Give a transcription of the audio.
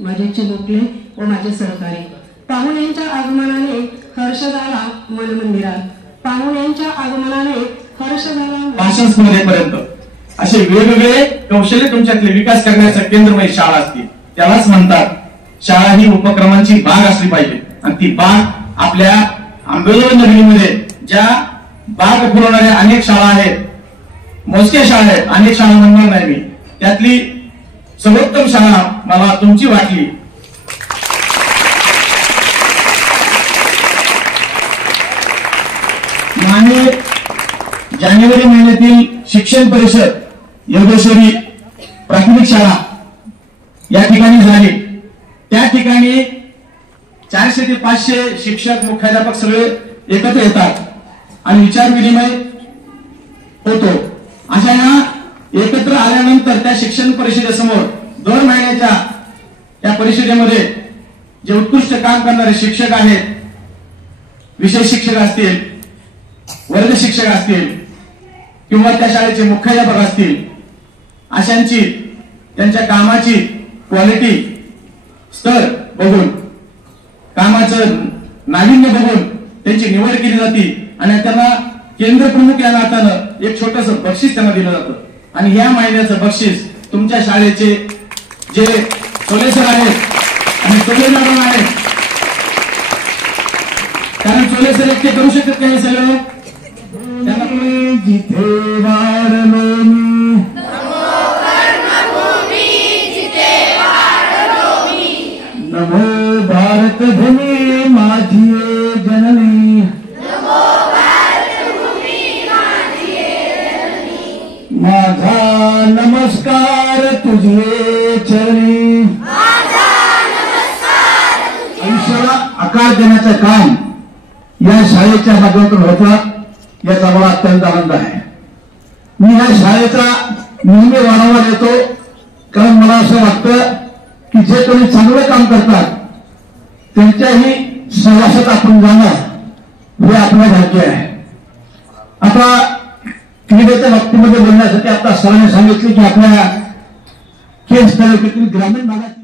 माझे चिमुकले व माझे सहकारी पाहुण्यांच्या आगमनाने हर्ष झाला मन मंदिरात पाहुण्यांच्या आगमनाने हर्ष झाला भाषण स्पर्धेपर्यंत असे वेगवेगळे कौशल्य तुमच्यातले विकास करण्याचं केंद्रमय शाळा असते त्यालाच म्हणतात शाळा ही उपक्रमांची बाग असली पाहिजे आणि ती बाग आपल्या आंबेजोगाई नगरीमध्ये ज्या बाग फुलवणाऱ्या अनेक शाळा आहेत मोजक्या शाळा आहेत अनेक शाळा म्हणणार नाही मी त्यातली सर्वोत्तम शाळा मला तुमची वाटली माने जानेवारी महिन्यातील शिक्षण परिषद योगेश्वरी प्राथमिक शाळा या ठिकाणी झाली त्या ठिकाणी 400 ते 500 शिक्षक मुख्याध्यापक सगळे एकत्र येतात आणि विचार विनिमय होतो अशा या एकत्र आल्यानंतर त्या शिक्षण परिषदेसमोर 2 महिन्याच्या त्या परिषदेमध्ये जे उत्कृष्ट काम करणारे शिक्षक आहेत विषय शिक्षक असतील वर्ग शिक्षक असतील किंवा त्या शाळेचे मुख्याध्यापक असतील अशांची त्यांच्या कामाची क्वालिटी स्तर बघून कामाचं नाविन्य बघून त्यांची निवड केली जाते आणि त्यांना केंद्र प्रमुख या नात्यानं एक छोटंसं बक्षीस त्यांना दिलं जातं आणि या महिन्याचं बक्षीस तुमच्या शाळेचे जे सोलेसर आहेत आणि सोले मॅडम आहेत कारण सोलेसर एकटे करू शकत नाही सगळं जिथे वाढलो नमो भारत भूमी माझी जननी माझा नमस्कार तुझे चरणी आयुष्याला आकार देण्याचं काम या शाळेच्या माध्यमातून होतं याचा मला अत्यंत आनंद आहे मी या शाळेचा नेहमी वारंवार येतो कारण मला असं वाटतं की जे कोणी चांगलं काम करतात त्यांच्याही सहवासात आपण जाणं हे आपल्या भाग्य आहे आता क्रीडेच्या बाबतीमध्ये बोलण्यासाठी आता सरांनी सांगितले की आपल्या केस तालुक्यातील ग्रामीण भागात